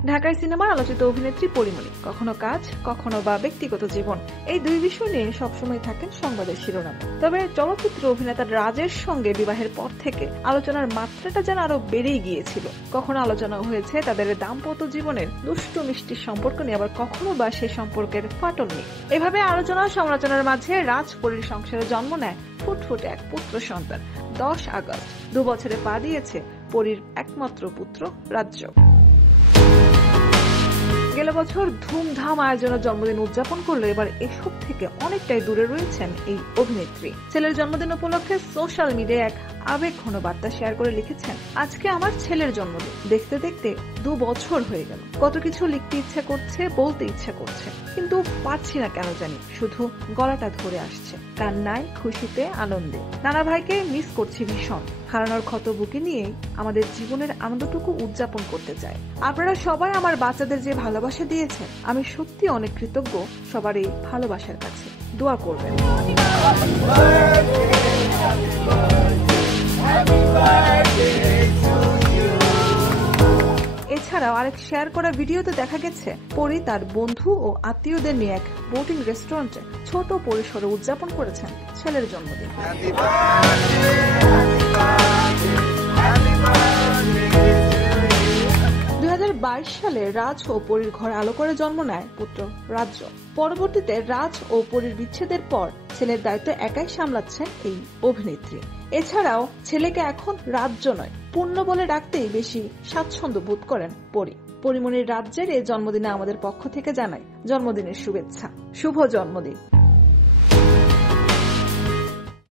ঢাকাই সিনেমার আলোচিত অভিনেত্রী পরীমণি কখনো কাজ কখনো বা ব্যক্তিগত জীবন এই দুই বিষয় নিয়ে সবসময় থাকেন সংবাদের শিরোনামে। তবে চলচ্চিত্র অভিনেতা রাজের সঙ্গে বিবাহের পর থেকে আলোচনার মাত্রাটা যেন আরো বেড়েই গিয়েছিল। কখনো আলোচনা হয়েছে তাদের দাম্পত্য জীবনের দুষ্টু মিষ্টি সম্পর্ক নিয়ে, আবার কখনো বা সে সম্পর্কের ফাটল নিয়ে। এভাবে আলোচনা সমালোচনার মাঝে রাজ পরীর সংসারে জন্ম নেয় ফুটফুটে এক পুত্র সন্তান। 10 আগস্ট 2 বছরে পা দিয়েছে পরীর একমাত্র পুত্র রাজ্য। গেল বছর ধুমধাম আয়োজনের জন্মদিন উদযাপন করলো, এবার এসব থেকে অনেকটাই দূরে রয়েছেন এই অভিনেত্রী। ছেলের জন্মদিন উপলক্ষে সোশ্যাল মিডিয়ায় এক আবেগঘন বার্তা শেয়ার করে লিখেছেন, আজকে আমার ছেলের জন্মদিন, দেখতে দেখতে 2 বছর হয়ে গেল। কত কিছু লিখতে ইচ্ছা করছে, বলতে ইচ্ছা করছে, কিন্তু পারছি না কেন জানি, শুধু গলাটা ধরে আসছে। কান্নায়, খুশিতে, আনন্দে নানা ভাইকে মিস করছি ভীষণ। হারানোর ক্ষত বুকে নিয়ে আমাদের জীবনের আনন্দটুকু উদযাপন করতে চাই। আপনারা সবাই আমার বাচ্চাদের যে ভালোবাসা দিয়েছেন, আমি সত্যি অনেক কৃতজ্ঞ সবার এই ভালোবাসার কাছে। দোয়া করবেন। এছাড়াও আরেক শেয়ার করা ভিডিওতে দেখা গেছে পরী তার বন্ধু ও আত্মীয়দের নিয়ে এক বোটিং রেস্টুরেন্টে ছোট পরিসরে উদযাপন করেছেন ছেলের জন্মদিন। 2022 সালে রাজ ও পরীর ঘরে আলো করে জন্ম নেয় পুত্র রাজ্য। পরবর্তীতে রাজ ও পরীর বিচ্ছেদের পর ছেলের দায়িত্ব একাই সামলাচ্ছেন এই অভিনেত্রী। এছাড়াও ছেলেকে এখন রাজ্য নয়, পূর্ণ বলে ডাকতেই বেশি স্বাচ্ছন্দ্য বোধ করেন পরী। পরীমণির রাজ্যের এই জন্মদিনে আমাদের পক্ষ থেকে জানাই জন্মদিনের শুভেচ্ছা। শুভ জন্মদিন।